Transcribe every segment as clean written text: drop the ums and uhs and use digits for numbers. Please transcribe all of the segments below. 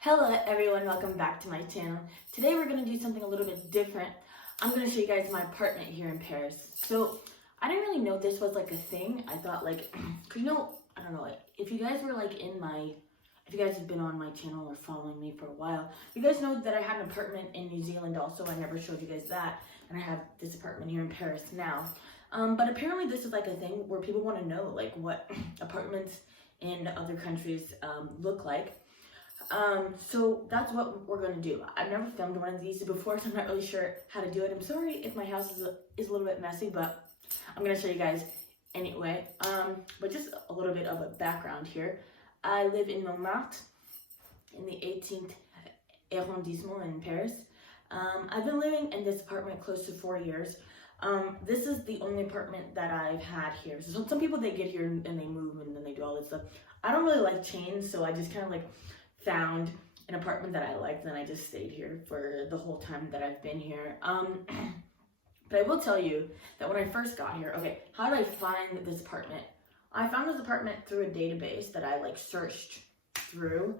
Hello everyone, welcome back to my channel. Today we're going to do something a little bit different. I'm going to show you guys my apartment here in Paris. So I didn't really know this was like a thing. I thought like, cause I don't know, like if you guys were like if you guys have been on my channel or following me for a while, you guys know that I had an apartment in New Zealand also. I never showed you guys that. And I have this apartment here in Paris now. But apparently this is like a thing where people want to know like what apartments in other countries look like. So that's what we're going to do. I've never filmed one of these before, so I'm not really sure how to do it. I'm sorry if my house is a little bit messy, but I'm going to show you guys anyway. But just a little bit of a background here. I live in Montmartre in the 18th arrondissement in Paris. I've been living in this apartment close to 4 years. This is the only apartment that I've had here. So some people, they get here and they move and then they do all this stuff. I don't really like chains, so I just kind of like found an apartment that I liked, and I just stayed here for the whole time that I've been here. But I will tell you that when I first got here, okay, how did I find this apartment? I found this apartment through a database that I like searched through,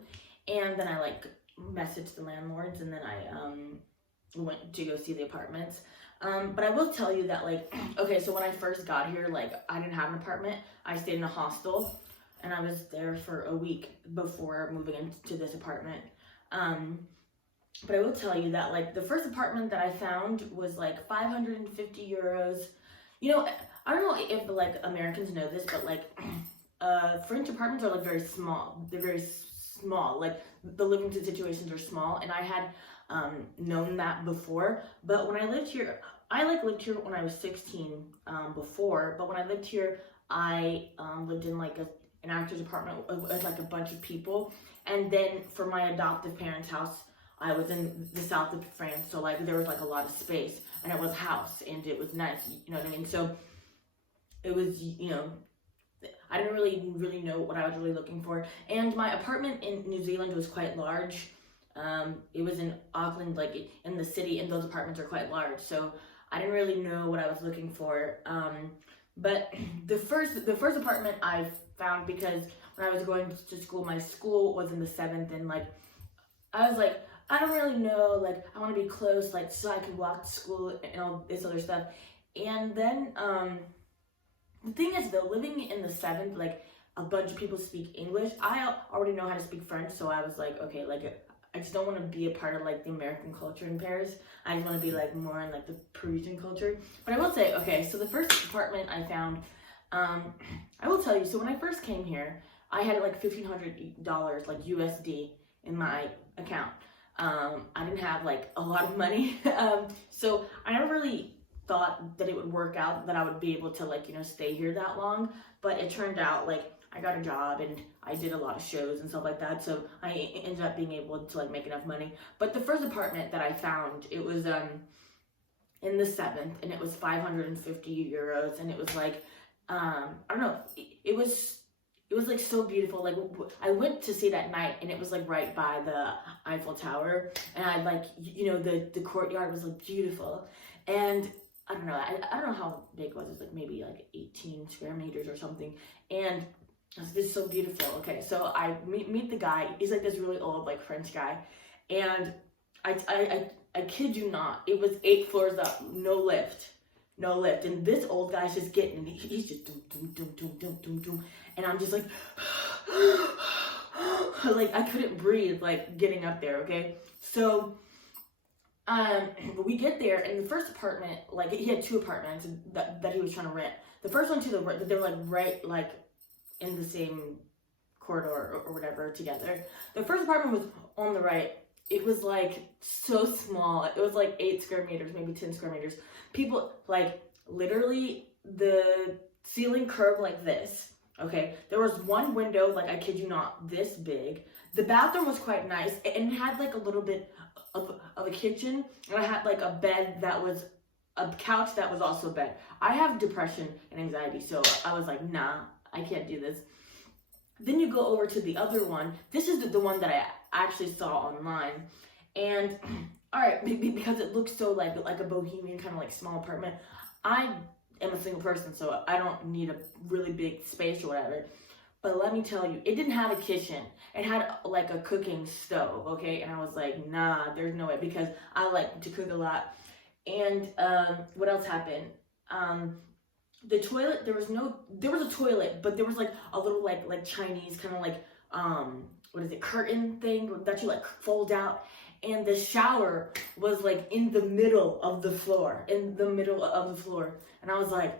and then I like messaged the landlords, and then I went to go see the apartments. But I will tell you that like, okay, so when I first got here, like I didn't have an apartment. I stayed in a hostel. And I was there for a week before moving into this apartment. But I will tell you that like the first apartment that I found was like 550 euros. You know, I don't know if like Americans know this, but like French apartments are like very small. They're very small. Like the living situations are small. And I had known that before. But when I lived here, I like lived here when I was 16 before. But when I lived here, I lived in like an actor's apartment with like a bunch of people, and then for my adoptive parents' house, I was in the south of France, so like there was like a lot of space, and it was a house, and it was nice, you know what I mean? So it was, you know, I didn't really know what I was really looking for, and my apartment in New Zealand was quite large. It was in Auckland, like in the city, and those apartments are quite large, so I didn't really know what I was looking for. But the first apartment I found, because when I was going to school, my school was in the 7th, and like I was like, I don't really know, like I want to be close, like so I could walk to school and all this other stuff. And then the thing is though, living in the 7th, like a bunch of people speak English. I already know how to speak French, so I was like, okay, like I just don't want to be a part of like the American culture in Paris. I just want to be like more in like the Parisian culture. But I will say, okay, so the first apartment I found, I will tell you, so when I first came here, I had like $1,500 like USD in my account. I didn't have like a lot of money. So I never really thought that it would work out, that I would be able to like, you know, stay here that long. But it turned out like I got a job and I did a lot of shows and stuff like that. So I ended up being able to like make enough money. But the first apartment that I found, it was in the 7th, and it was 550 euros, and it was like, I don't know, it was like so beautiful. Like I went to see it at night, and it was like right by the Eiffel Tower, and I like, you know, the courtyard was like beautiful. And I don't know, I don't know how big it was. It was like maybe like 18 square meters or something. And this is so beautiful. Okay, so I meet the guy. He's like this really old like French guy, and I kid you not, it was 8 floors up, no lift, and this old guy's just getting, he's just doom doom doom doom doom doom doom, and I'm just like like I couldn't breathe like getting up there. Okay, so we get there, and the first apartment, like he had 2 apartments that he was trying to rent. The first one to the right, they were like right like in the same corridor or whatever together. The first apartment was on the right. It was like so small. It was like 8 square meters, maybe 10 square meters. People like literally the ceiling curved like this. Okay, there was one window, like I kid you not, this big. The bathroom was quite nice, and it had like a little bit of a kitchen, and I had like a bed that was a couch that was also a bed. I have depression and anxiety, so I was like, nah, I can't do this. Then you go over to the other one. This is the one that I actually saw online, and all right, because it looks so like a bohemian kind of like small apartment. I am a single person, so I don't need a really big space or whatever. But let me tell you, it didn't have a kitchen. It had like a cooking stove, okay? And I was like, nah, there's no way, because I like to cook a lot. And what else happened? The toilet, there was a toilet, but there was like a little like Chinese kind of like what is it, curtain thing that you like fold out. And the shower was like in the middle of the floor, And I was like,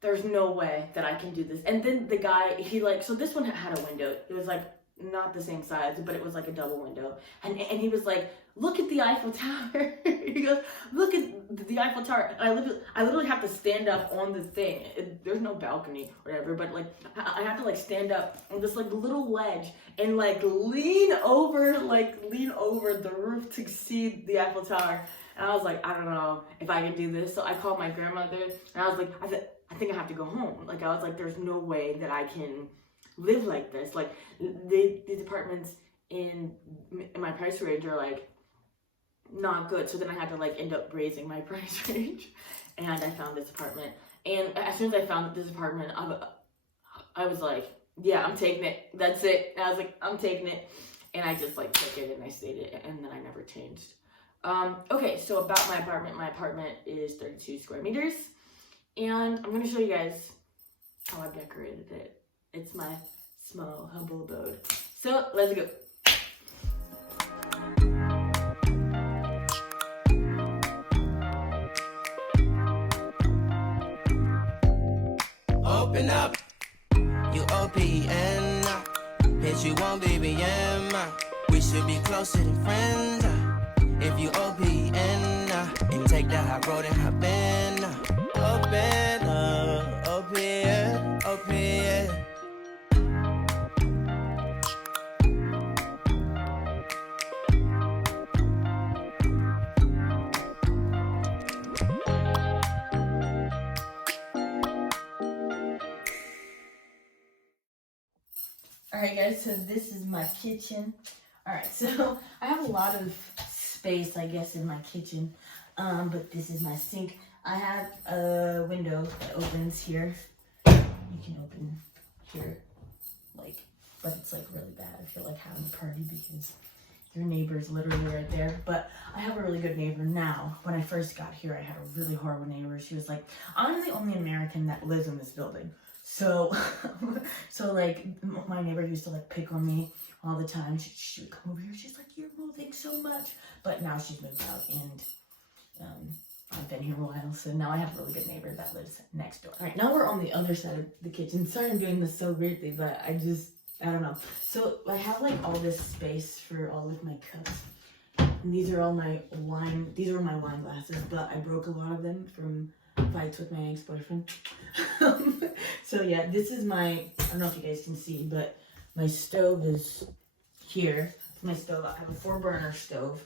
there's no way that I can do this. And then the guy, so this one had a window. It was like not the same size, but it was like a double window. And he was like, look at the Eiffel Tower. He goes, look at the Eiffel Tower. And I literally have to stand up on the thing. There's no balcony or whatever, but like I have to like stand up on this like little ledge and like lean over the roof to see the Eiffel Tower. And I was like, I don't know if I can do this. So I called my grandmother, and I was like, I think I have to go home. Like, I was like, there's no way that I can live like this. Like, these apartments in my price range are like not good. So then I had to like end up raising my price range, and I found this apartment. And as soon as I found this apartment, I was like, yeah, I'm taking it. That's it. And I was like, I'm taking it. And I just like took it and I stayed it, and then I never changed. Okay, so about my apartment is 32 square meters, and I'm going to show you guys how I've decorated it. It's my small, humble abode. So, let's go. Open up, you OPN, hit you on BBM, we should be closer than friends. If you OPN, and take the high road and hop in. Open up, OPN, OPN. Alright guys, so this is my kitchen. Alright, so I have a lot of space, I guess, in my kitchen, but this is my sink. I have a window that opens here. You can open here, like, but it's like really bad. I feel like having a party because your neighbor's literally right there. But I have a really good neighbor now. When I first got here, I had a really horrible neighbor. She was like, I'm the only American that lives in this building. So, like, my neighbor used to like pick on me all the time. She would come over here. She's like, you're moving so much. But now she's moved out, and I've been here a while. So now I have a really good neighbor that lives next door. All right, now we're on the other side of the kitchen. Sorry I'm doing this so weirdly, but I don't know. So I have like all this space for all of my cups. And these are all my wine. These are my wine glasses, but I broke a lot of them from fights with my ex-boyfriend. So yeah, this is my, I don't know if you guys can see, but my stove is here. It's my stove. I have a 4-burner stove,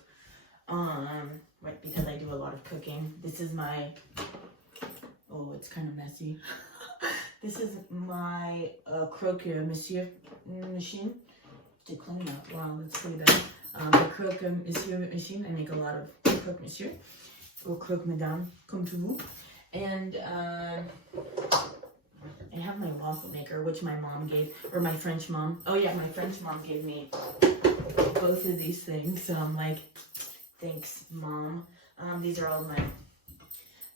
right, because I do a lot of cooking. This is my, oh, it's kind of messy. This is my croque monsieur machine to clean up. Wow, that's pretty bad. The croque monsieur machine. I make a lot of croque monsieur or croque madame, comme tu veux. And I have my waffle maker, which my mom gave, or my French mom. Oh yeah, my French mom gave me both of these things. So I'm like, thanks, mom. These are all my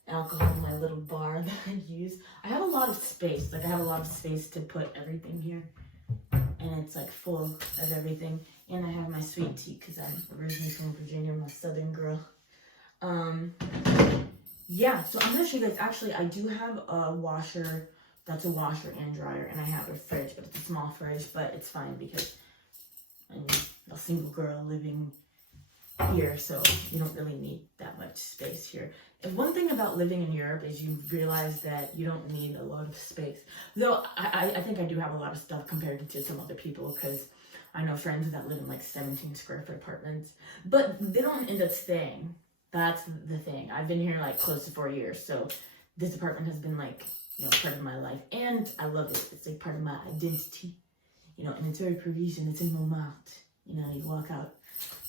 alcohol, my little bar that I use. I have a lot of space. Like, I have a lot of space to put everything here. And it's like full of everything. And I have my sweet tea because I'm originally from Virginia. I'm a southern girl. Yeah, so I'm gonna show you guys. Actually, I do have a washer. That's a washer and dryer, and I have a fridge, but it's a small fridge, but it's fine because I'm a single girl living here, so you don't really need that much space here. And one thing about living in Europe is you realize that you don't need a lot of space. Though I think I do have a lot of stuff compared to some other people, because I know friends that live in like 17 square foot apartments, but they don't end up staying. That's the thing. I've been here like close to 4 years, so this apartment has been like, you know, part of my life, and I love it. It's like part of my identity, you know, and it's very Parisian. It's in Montmartre. You know, you walk out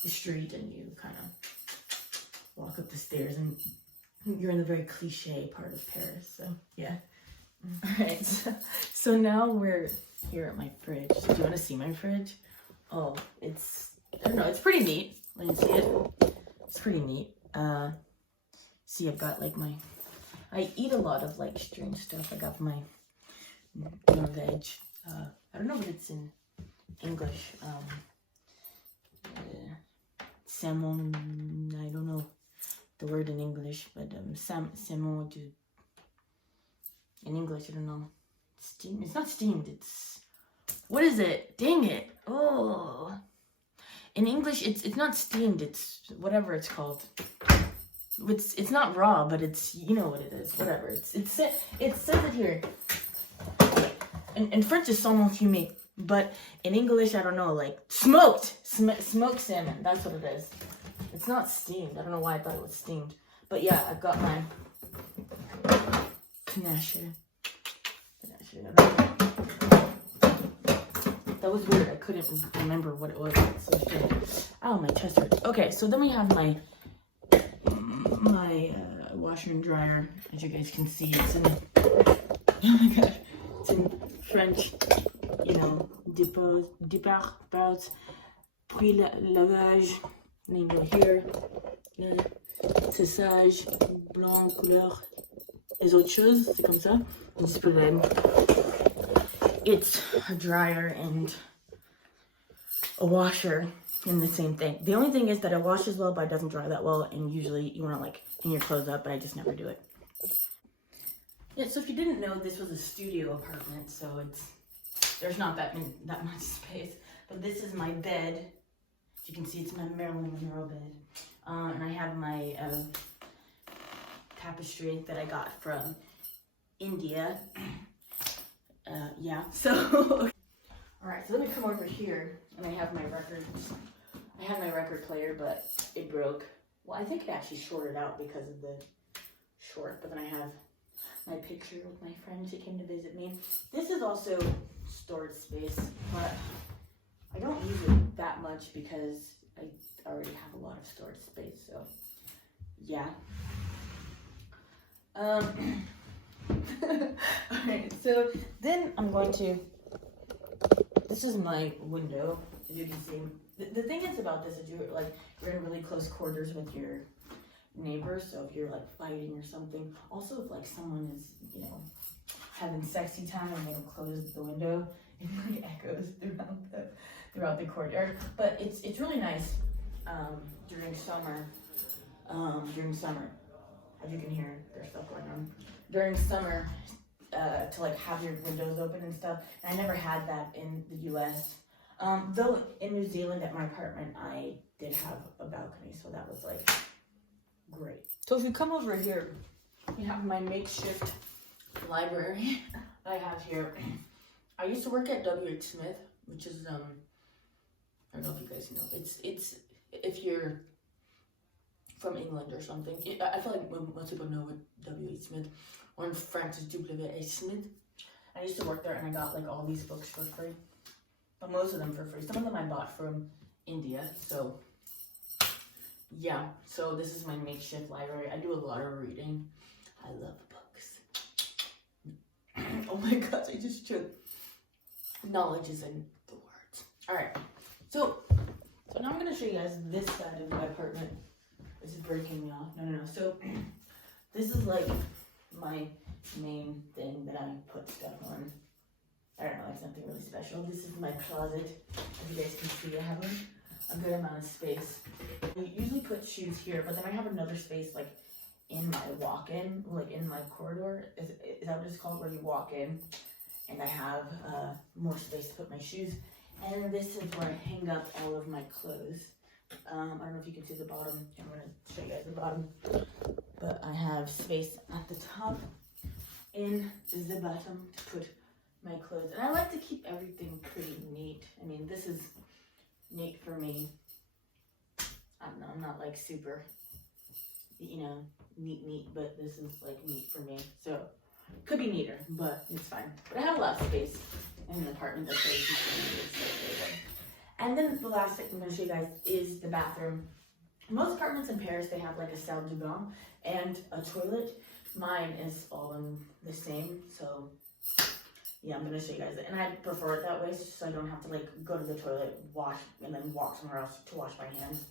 the street and you kind of walk up the stairs and you're in the very cliche part of Paris. So yeah, Alright, so now we're here at my fridge. Do you want to see my fridge? Oh, I don't know, it's pretty neat. Let me see it. It's pretty neat. See, I've got like I eat a lot of like strange stuff. I got my veg. I don't know what it's in English. Salmon, I don't know the word in English, but salmon in English, I don't know. Steamed. It's not steamed, what is it? Dang it. Oh. In English, it's not steamed, it's whatever it's called. It's not raw, but it's, you know what it is, whatever. It says it here. In French, it's salmon fumé, but in English, I don't know, like smoked salmon. That's what it is. It's not steamed. I don't know why I thought it was steamed, but yeah, I've got my knash. That was weird. I couldn't remember what it was. So oh, my chest hurts. Okay, so then we have my washer and dryer. As you guys can see, it's in oh my gosh, it's in French. You know, départ, puis lavage. And you go here, séchage, blanc, couleur, les autres choses, c'est comme ça. It's a dryer and a washer in the same thing. The only thing is that it washes well, but it doesn't dry that well, and usually you want to like hang your clothes up, but I just never do it. Yeah, so if you didn't know, this was a studio apartment, so there's not that much space. But this is my bed. As you can see, it's my Marilyn Monroe bed. And I have my tapestry that I got from India. Yeah, so alright, so let me come over here, and I have my records. I had my record player, but it broke. Well, I think it actually shorted out because of the short, but then I have my picture with my friends who came to visit me. This is also storage space, but I don't use it that much because I already have a lot of storage space, so yeah. Alright, so then I'm going to, this is my window, as you can see. The thing is about this is you're in really close quarters with your neighbors, so if you're like fighting or something. Also, if like someone is, you know, having sexy time and they'll close the window, it like echoes throughout the courtyard. But it's really nice during summer. As you can hear, there's stuff going on during summer to like have your windows open and stuff. And I never had that in the U.S. Though in New Zealand at my apartment, I did have a balcony, so that was like great. So if you come over here, you have my makeshift library I have here. I used to work at W.H. Smith, which is I don't know if you guys know. It's if you're from England or something. I feel like most people know what W.H. Smith, or in French it's W.H. Smith. I used to work there and I got like all these books for free. But most of them for free. Some of them I bought from India, so yeah. So this is my makeshift library. I do a lot of reading. I love books. Oh my gosh, I just choked. Knowledge is in the words. Alright, so now I'm going to show you guys this side of my apartment. This is breaking me off. No. So this is like my main thing that I put stuff on. I don't know, it's nothing really special. This is my closet. As you guys can see, I have a good amount of space. I usually put shoes here, but then I have another space like in my walk-in, like in my corridor. Is that what it's called, where you walk in? And I have more space to put my shoes. And this is where I hang up all of my clothes. I don't know if you can see the bottom. I'm going to show you guys the bottom. But I have space at the top and the bottom to put my clothes. And I like to keep everything pretty neat. I mean, this is neat for me. I don't know, I'm not like super, you know, neat, but this is like neat for me. So it could be neater, but it's fine. But I have a lot of space in an apartment that's very neat. And then the last thing I'm going to show you guys is the bathroom. Most apartments in Paris, they have like a salle de bain and a toilet. mine is all the same, so yeah, I'm gonna show you guys it. And I prefer it that way so I don't have to like go to the toilet, wash, and then walk somewhere else to wash my hands.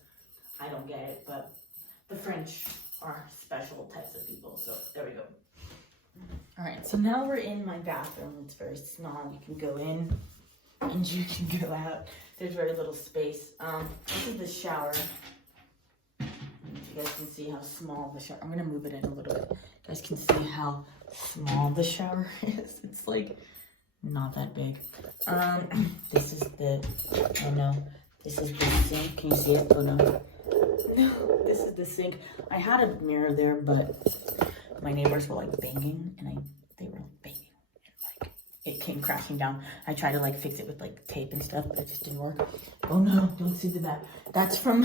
I don't get it, but the French are special types of people, so there we go. All right, so now we're in my bathroom. It's very small. You can go in and you can go out. There's very little space. This is the shower. You guys can see how small the shower. I'm gonna move it in a little bit. You guys can see how small the shower is. It's like not that big. This is the, oh no, this is the sink. Can you see it? Oh no. This is the sink. I had a mirror there, but my neighbors were like banging, and they were banging, and like it came crashing down. I tried to like fix it with like tape and stuff, but it just didn't work. Oh no, don't see the back. That's from,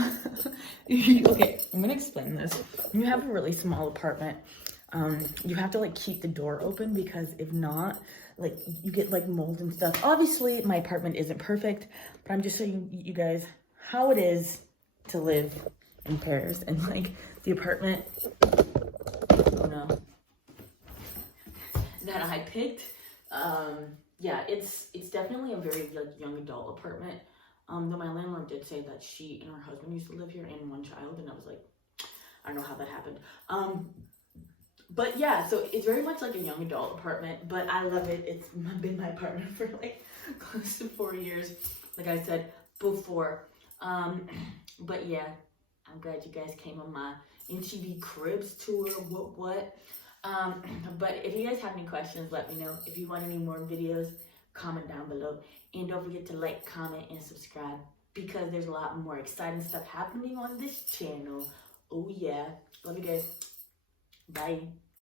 okay, I'm gonna explain this. When you have a really small apartment, you have to like keep the door open, because if not, like you get like mold and stuff. Obviously my apartment isn't perfect, but I'm just showing you guys how it is to live in Paris. And like the apartment, oh no, that I picked, yeah, it's definitely a very like young adult apartment. Though my landlord did say that she and her husband used to live here and one child, and I was like, I don't know how that happened. But yeah, so it's very much like a young adult apartment, but I love it. It's been my apartment for like close to 4 years, like I said before. But yeah, I'm glad you guys came on my NTV Cribs tour, what. But if you guys have any questions, let me know. If you want any more videos, comment down below. And don't forget to like, comment, and subscribe, because there's a lot more exciting stuff happening on this channel. Oh yeah. Love you guys. Bye.